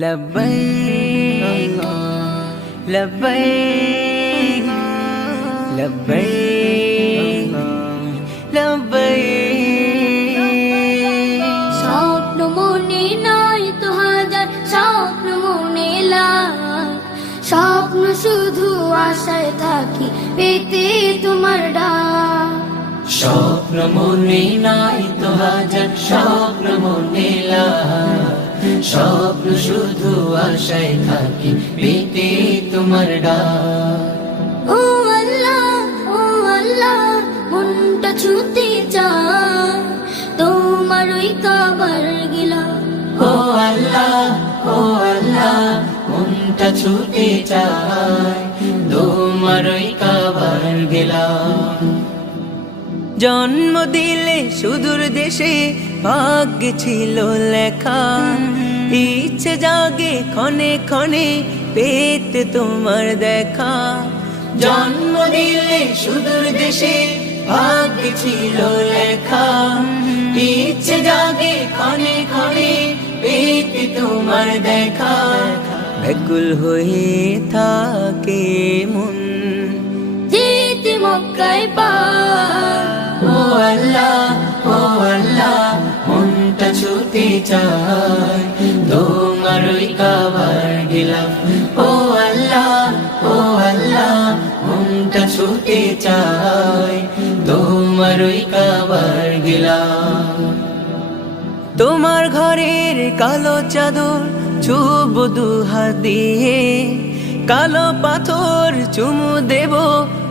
লব্বৈক লব্বৈক লব্বৈক লব্বৈক। স্বপ্ন মনে নয় তো হাজার, স্বপ্ন মনে লাখ, স্বপ্ন শুধু আশায় থাকি পেতে তোমার ডাক। স্বপ্ন মনে নাই তো হাজার, স্বপ্ন মনে লাখ, স্বপ্ন শুধু আশায় থাকি পেতে তোমার ডাক। ও আল্লাহ, ও আল্লাহ, মনটা ছুতে চায় তোমার ওই কাবার গিলা। ও আল্লাহ, ও আল্লাহ, মনটা ছুটে চায় তোমার ওই কাবার গেলাম। জন্ম দিলে সুদূর দেশে ভাগ্যে ছিল লেখা, ইচ্ছে জাগে ক্ষণে ক্ষণে পেতে তোমার দেখা। জন্ম দিলে সুদূর দেশে ভাগ্যে ছিল লেখা, ইচ্ছে জাগে ক্ষণে ক্ষণে পেতে তোমার দেখা। ব্যাকুল হয়ে থাকে মন যেতে মক্কায় পার। ও আল্লাহ, ও আল্লাহ, মনটা ছুটে চায় তোমার ওই কাবার গেলাম। ও আল্লাহ, ও আল্লাহ, মনটা ছুটে চায় তোমার ওই কাবার গেলাম। তোমার ঘরের কালো চাদর ছুব দুহাত দিয়ে, কালো পাথর চুমু দেব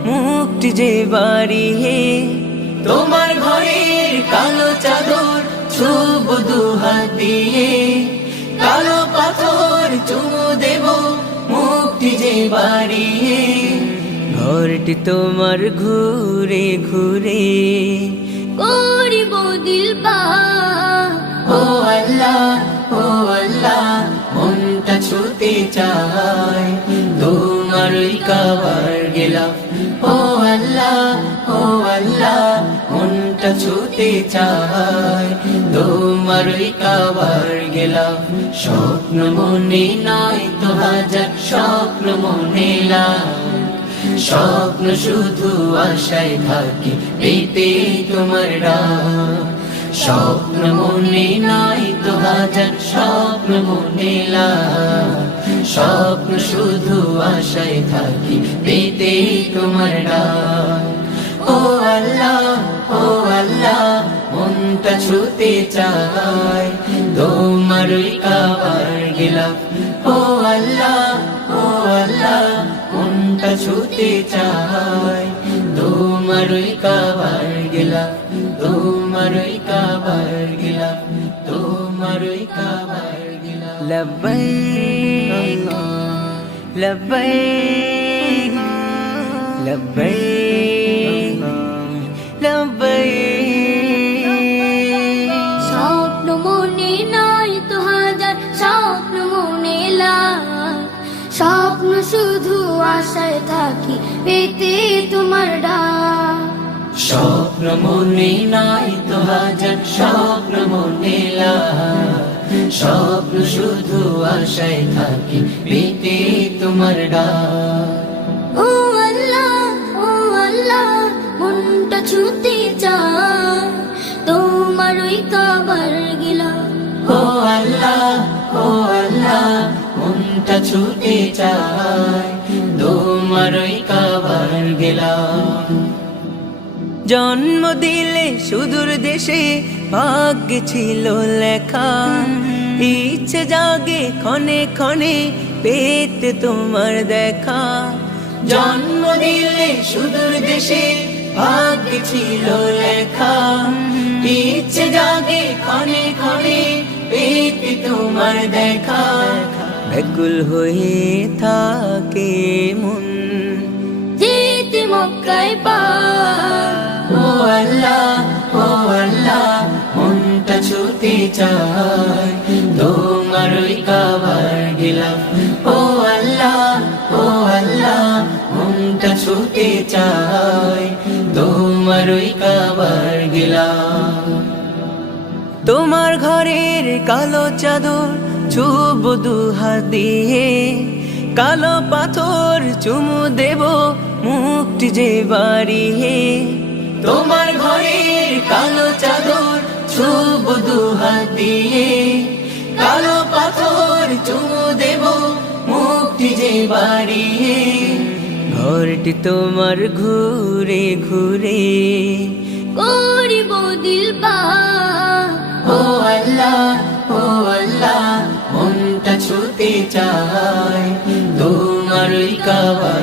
মুক্তি যে বাড়িয়ে। তোমার ঘরের কালো চাদর ছুব দুহাত দিয়ে, কালো পাথর চুমু দেব মুক্তি যে বাড়িয়ে। ঘরটি তোমার ঘুরে ঘুরে করিব দিল পার। ও আল্লাহ, ও আল্লাহ, মনটা ছুটে চায় তোমার ওই কাবার গেলাম। ও আল্লাহ, ও আল্লাহ, মনটা ছুটে চায় তোমার ওই কাবার গেলাম। স্বপ্ন মনে নয় তো হাজার, স্বপ্ন মনে লাখ, স্বপ্ন শুধু আশায় থাকি পেতে তোমার ডাক। স্বপ্ন মনে নাই তো হাজার, স্বপ্ন মনে লাখ, স্বপ্ন শুধু আশায় থাকি পেতে তোমার ডাক। ও আল্লাহ, ও আল্লাহ, মনটা ছুটে চায় তোমার ওই কাবার গেলাম। ও আল্লাহ, ও আল্লাহ, মনটা ছুটে চায় তোমার ওই কাবার গেলাম, তোমার ওই কাবার গেলাম, তোমার ওই কাবার গেলাম। লব্বৈক লব্বৈক লব্বৈক লব্বৈক। স্বপ্ন মনে নয় তো হাজার, স্বপ্ন মনে লাখ, স্বপ্ন শুধু আশায় থাকি পেতে তোমার ডাক। স্বপ্ন মনে নাই তো হাজার, স্বপ্ন মনে লাখ, স্বপ্ন শুধু আশায় থাকি পেতে তোমার ডাক। ও আল্লাহ, ও আল্লাহ, মনটা ছুতে চায় তোমার ওই কাবার গিলা। ও আল্লাহ, ও আল্লাহ, মনটা ছুটে চায় তোমার ওই কাবার গেলাম। জন্ম দিলে সুদূর দেশে ভাগ্যে ছিল লেখা, ইচ্ছে জাগে ক্ষণে ক্ষণে পেতে তোমার দেখা। জন্ম দিলে সুদূর দেশে ভাগ্যে ছিল লেখা, ইচ্ছে জাগে ক্ষণে ক্ষণে পেতে তোমার দেখা। ব্যাকুল হয়ে থাকে মন যেতে মক্কায় পার। ও আল্লাহ, ও আল্লাহ, মনটা ছুটে চায় তোমার ওই কাবার গেলাম। ও আল্লাহ, ও আল্লাহ, মনটা ছুটে চায় তোমার ওই কাবার গেলাম। তোমার ঘরের কালো চাদর ছুব দুহাত দিয়ে, কালো পাথর চুমু দেব মুক্তি যে বাড়িয়ে। তোমার ঘরের কালো চাদর ছুব দুহাত দিয়ে, কালো পাথর চুমু দেব মুক্তি যে বাড়িয়ে। ঘরটি তোমার ঘুরে ঘুরে করিব দিল পাক। ও আল্লাহ, ও আল্লাহ, মনটা ছুতে চায় তোমার ওই কাবার